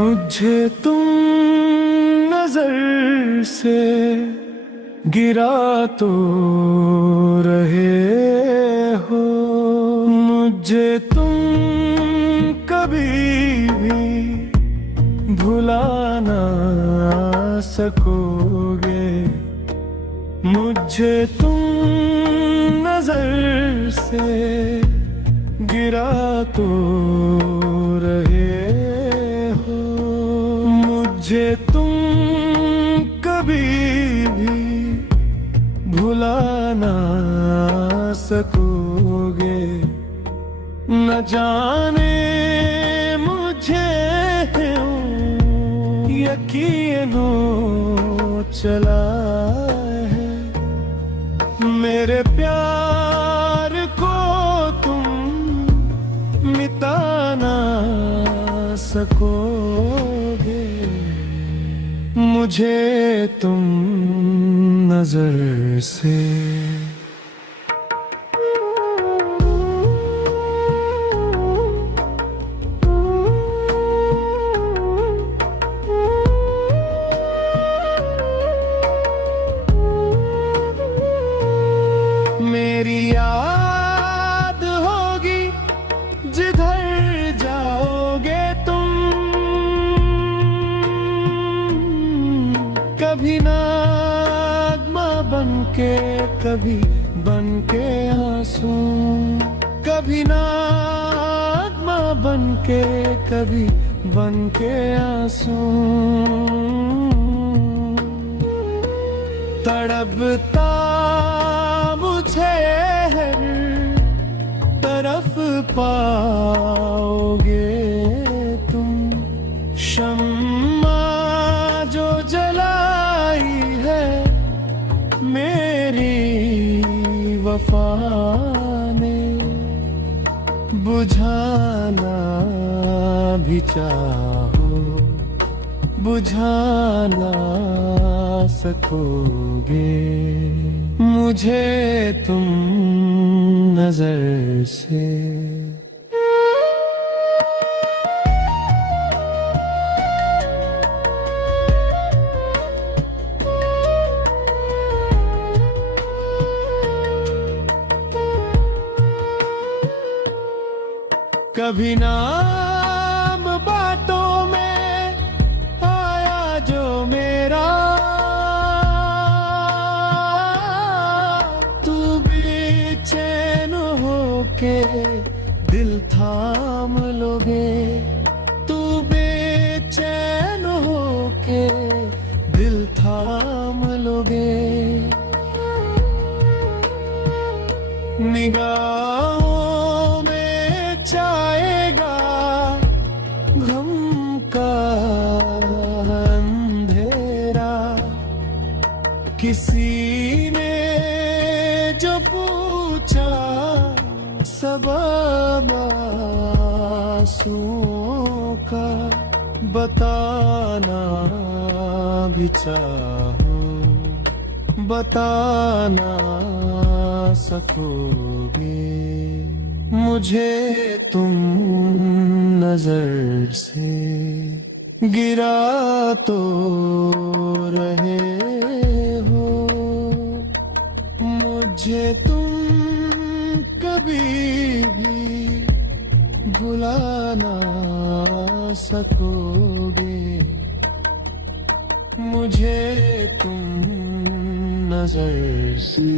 मुझे तुम नजर से गिरा तो रहे हो, मुझे तुम कभी भी भुला ना सकोगे। मुझे तुम नजर से गिरा तो रहे हो, मुझे तुम कभी भी भुला ना सकोगे। न जाने मुझे यकीन हो चला है, मेरे प्यार को तुम मिटा ना सकोगे। मुझे तुम नजर से मेरी याद होगी जिधर जाओगे तुम। कभी नगमा बनके, कभी बनके आंसू, कभी नगमा बनके, कभी बनके आंसू। तड़पता मुझे हर तरफ पाओगे तुम। शम्मा जो जलाई है मेरी वफा ने, बुझाना भी चाहो बुझा ना सकोगे। मुझे तुम नजर से कभी नाम बातों में आया जो मेरा, तू बेचैन होके दिल थाम लोगे। तू बेचैन होके दिल थाम लोगे। निगाहों में छाएगा गम का अंधेरा। किसी ने जो पूछा सबब आंसुओं का, बताना भी चाहो बता ना सकोगे। मुझे तुम नजर से गिरा तो रहे हो, मुझे तुम कभी भी भुला ना सकोगे। मुझे तुम नजर से